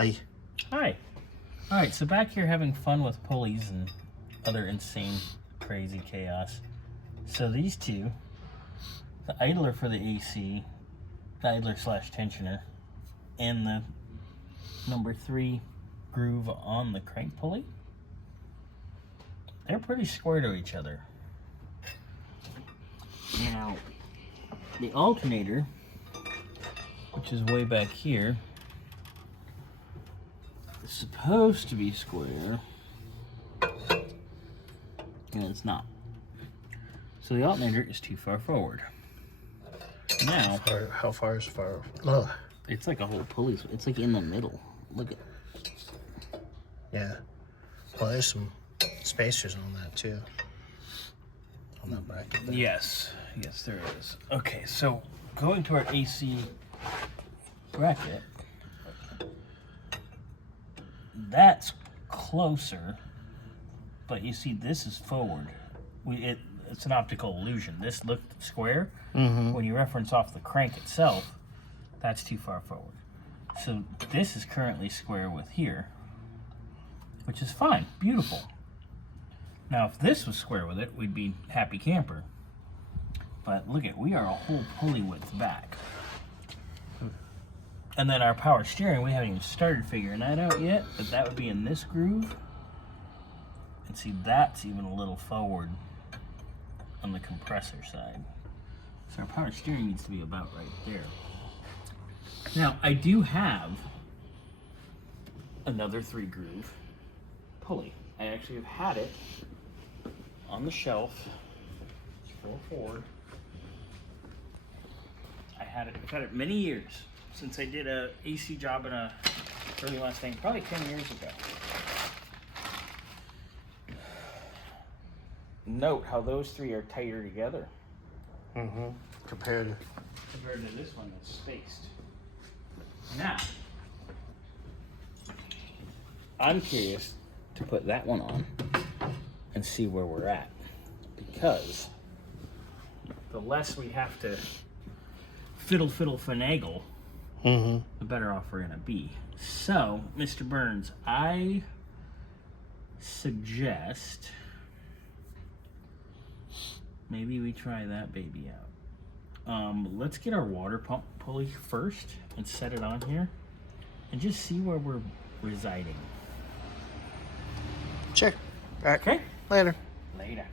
Hi. Hi. Alright, so back here having fun with pulleys and other insane, crazy chaos. So these two, the idler for the AC, the idler slash tensioner, and the number 3 groove on the crank pulley, they're pretty square to each other. Now, the alternator, which is way back here, is supposed to be square, and it's not. So the alternator is too far forward. Now, How far is far? Oh, it's like a whole pulley. It's like in the middle. Look at. yeah. Well, there's some spacers on that too. On that bracket there. Yes, there is. Okay, so going to our AC bracket, that's closer, but you see this is forward. It's an optical illusion. This looked square. When you reference off the crank itself, that's too far forward. So this is currently square with here, which is fine, beautiful. Now if this was square with it, we'd be happy camper. But look at, we are a whole pulley width back. And then our power steering, we haven't even started figuring that out yet, but that would be in this groove. And see, that's even a little forward on the compressor side. So our power steering needs to be about right there. Now, I do have another 3 groove pulley. I actually have had it on the shelf for Ford. I've had it many years, since I did a AC job in a Ford Mustang, probably 10 years ago. Note how those 3 are tighter together. Compared to this one that's spaced. Now, I'm curious to put that one on and see where we're at, because the less we have to fiddle finagle, the better off we're gonna be. So, Mr. Burns, I suggest maybe we try that baby out. Let's get our water pump pulley first and set it on here and just see where we're residing. Check. All right. Okay? Later. Later.